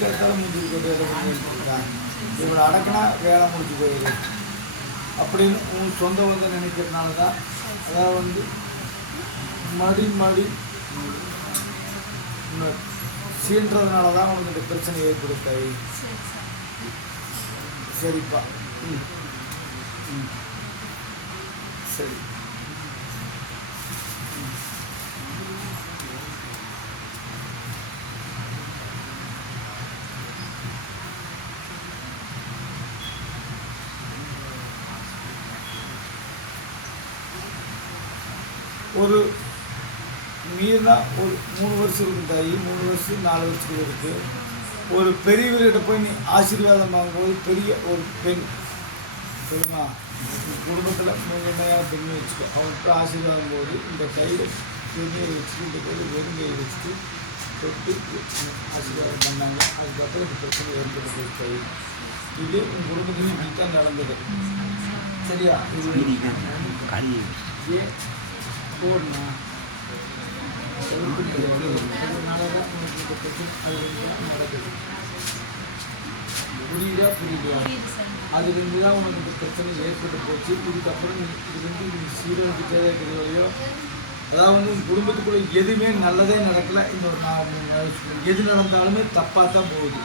கிடைத்தாலும் முடிஞ்சு போட்டு இதை பண்ணிட்டு இருக்கான், இவனை அடக்கினா வேலை முடிஞ்சு போயிடுது அப்படின்னு உன் சொந்த வந்து நினைக்கிறதுனால தான். அதாவது வந்து மடி மடி சீன்றதுனால தான் உனக்கு இந்த பிரச்சனை ஏற்படுத்தாய். சரிப்பா. ம் ம் சரி. ஒரு மீறினா ஒரு 3 வருஷம் இருக்கும் தாயி, 3 வருஷம் 4 வருஷத்துக்கு இருக்குது. ஒரு பெரியவர்கிட்ட போய் நீ ஆசீர்வாதம் வாங்கும்போது பெரிய ஒரு பெண் சரிம்மா, குடும்பத்தில் முதன்மையான பெண்ணை வச்சுக்கோ. அவர்கிட்ட ஆசீர்வாதம் போது இந்த கையில் பெண்ணையை வச்சுட்டு இந்த கையில் வெறுங்கையை வச்சுட்டு தொட்டு ஆசீர்வாதம் பண்ணாங்க. அதுக்கப்புறம் இந்த பிரச்சனை ஏற்பட்டு போய் இது உங்கள் குடும்பத்துலையும் இப்படி தான் நடந்தது. சரியா? இது போடணா அதனால தான் உங்களுக்கு இந்த பிரச்சனை அதுலேருந்து தான் நடக்குது. புரியுதா? அதுலேருந்து தான் உனக்கு இந்த பிரச்சனை ஏற்பட்டு போச்சு. இதுக்கப்புறம் இதுலேருந்து நீ சீரழிஞ்சிட்டே இருக்கிறதையோ, அதாவது வந்து உங்கள் குடும்பத்துக்குள்ள எதுவுமே நல்லதே நடக்கலை. இன்னொரு எது நடந்தாலுமே தப்பாக தான் போகுது.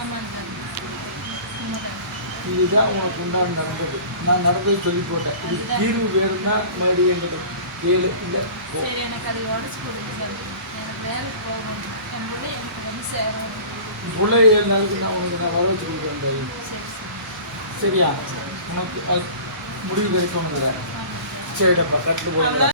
இதுதான் உனக்கு உண்டான நடந்தது. நான் நடந்தது சொல்லி போட்டேன். இது தீர்வு வேணும்னா மறுபடியும் எங்கிட்ட கேளு. இல்லை பிள்ளை 7 நாளுக்கு நான் உனக்கு நான் வர வச்சு கொடுக்குறேன். சரியா? உனக்கு அது முடிவு கிடைக்கும். சரிடப்பா, கட்டில் போய்